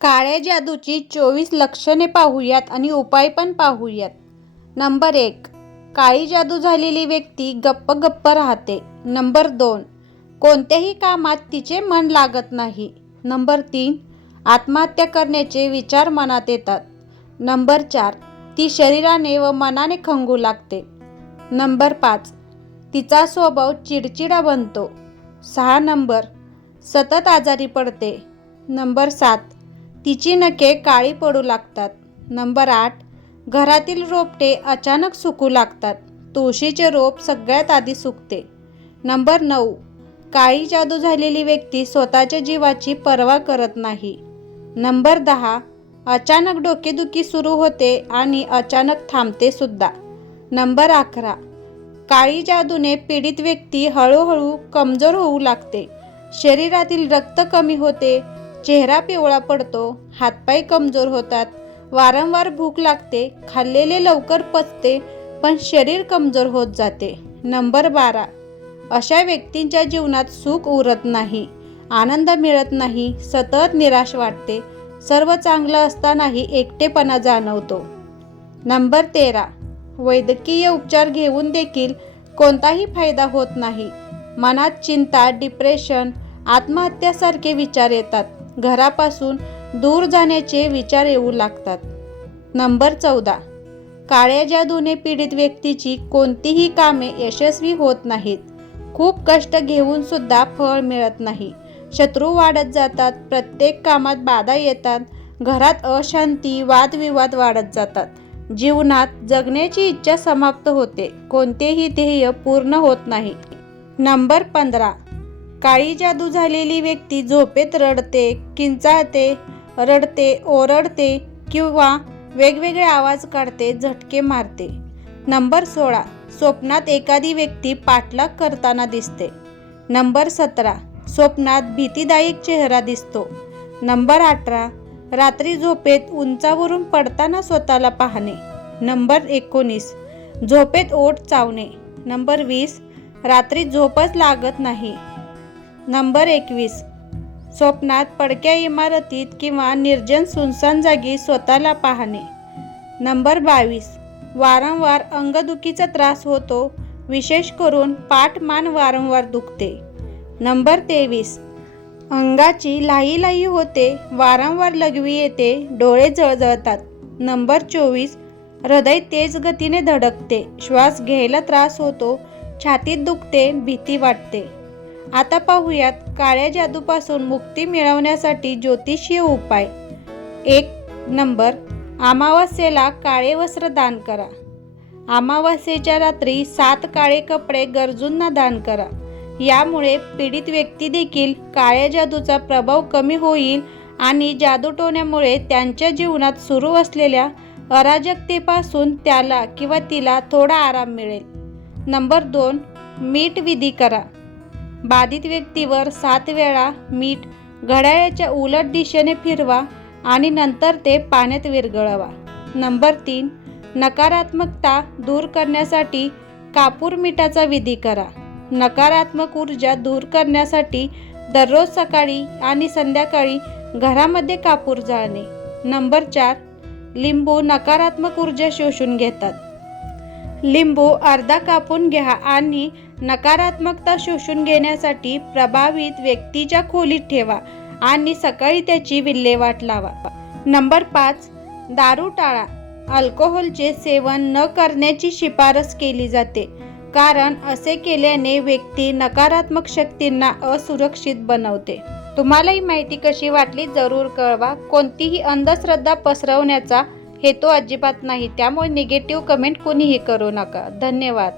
काळ्या जादूची चोवीस लक्षणे पाहूयात आणि उपाय पण पाहूयात. नंबर एक काळी जादू झालेली व्यक्ती गप्प गप्प राहते. नंबर दोन कोणत्याही कामात तिचे मन लागत नाही. नंबर तीन आत्महत्या करण्याचे विचार मनात येतात. नंबर चार ती शरीराने व मनाने खंगू लागते. नंबर पाच तिचा स्वभाव चिडचिडा बनतो. सहा नंबर सतत आजारी पडते. नंबर सात तिची नखे काळी पडू लागतात. नंबर आठ घरातील रोपटे अचानक सुकू लागतात. तुळशीचे रोप सगळ्यात आधी सुकते. नंबर नऊ काळी जादू झालेली व्यक्ती स्वतःच्या जीवाची पर्वा करत नाही. नंबर दहा अचानक डोकेदुखी सुरू होते आणि अचानक थांबते सुद्धा. नंबर अकरा काळी जादूने पीडित व्यक्ती हळूहळू कमजोर होऊ लागते. शरीरातील रक्त कमी होते चेहरा पिवळा पडतो हातपाय कमजोर होतात. वारंवार भूक लागते खाल्लेले लवकर पचते पण शरीर कमजोर होत जाते. नंबर बारा. अशा व्यक्तींच्या जीवनात सुख उरत नाही आनंद मिळत नाही सतत निराश वाटते सर्व चांगलं असतानाही एकटेपणा जाणवतो. नंबर तेरा. वैद्यकीय उपचार घेऊन देखील कोणताही फायदा होत नाही. मनात चिंता डिप्रेशन आत्महत्यासारखे विचार येतात. घरापासून दूर जाण्याचे विचार येऊ लागतात. नंबर चौदा. काळ्या जादूने पीडित व्यक्तीची कोणतीही कामे यशस्वी होत नाहीत खूप कष्ट घेऊन सुद्धा फळ मिळत नाही. शत्रू वाढत जातात प्रत्येक कामात बाधा येतात घरात अशांती वादविवाद वाढत जातात. जीवनात जगण्याची इच्छा समाप्त होते कोणतेही ध्येय पूर्ण होत नाही. नंबर पंधरा. काळी जादू झालेली व्यक्ती झोपेत रडते किंचाळते रडते ओरडते किंवा वेगवेगळे आवाज काढते झटके मारते. नंबर सोळा. स्वप्नात एखादी व्यक्ती पाठलाग करताना दिसते. नंबर सतरा. स्वप्नात भीतीदायक चेहरा दिसतो. नंबर अठरा. रात्री झोपेत उंचावरून पडताना स्वतःला पाहणे. नंबर एकोणीस. झोपेत ओठ चावणे. नंबर वीस. रात्री झोपच लागत नाही. नंबर एकवीस. स्वप्नात पडक्या इमारतीत किंवा निर्जन सुनसान जागी स्वतःला पाहणे. नंबर बावीस. वारंवार अंगदुखीचा त्रास होतो विशेष करून पाठ मान वारंवार दुखते. नंबर तेवीस. अंगाची लाही लाही होते वारंवार लघवी येते डोळे जळजळतात. नंबर चोवीस. हृदय तेज गतीने धडकते श्वास घ्यायला त्रास होतो छातीत दुखते भीती वाटते. आता पाहूयात काळ्या जादूपासून मुक्ती मिळवण्यासाठी ज्योतिषीय उपाय. एक नंबर अमावास्येला काळे वस्त्र दान करा. अमावास्येच्या रात्री सात काळे कपडे गरजूंना दान करा. यामुळे पीडित व्यक्ती देखील काळ्या जादूचा प्रभाव कमी होईल आणि जादूटोण्यामुळे त्यांच्या जीवनात सुरू असलेल्या अराजकतेपासून त्याला किंवा तिला थोडा आराम मिळेल. नंबर दोन मीठ विधी करा. बाधित व्यक्तीवर सात वेळा मीठ घड्याळाच्या उलट दिशेने फिरवा आणि नंतर ते पाण्यात विरघळवा. नंबर तीन नकारात्मकता दूर करण्यासाठी कापूर मिठाचा विधी करा. नकारात्मक ऊर्जा दूर करण्यासाठी दररोज सकाळी आणि संध्याकाळी घरामध्ये कापूर जाळणे. नंबर चार लिंबू नकारात्मक ऊर्जा शोषून घेतात. लिंबू अर्धा कापून घ्या आणि नकारात्मकता शोषून घेण्यासाठी प्रभावित व्यक्तीच्या खोलीत ठेवा आणि सकाळी त्याची विल्हेवाट लावा. नंबर पाच दारू टाळा. अल्कोहोलचे सेवन न करण्याची शिफारस केली जाते. कारण असे केल्याने व्यक्ती नकारात्मक शक्तींना असुरक्षित बनवते. तुम्हाला ही माहिती कशी वाटली जरूर कळवा. कोणतीही अंधश्रद्धा पसरवण्याचा हेतू अजिबात नाही. त्यामुळे निगेटिव्ह कमेंट कोणीही करू नका. धन्यवाद.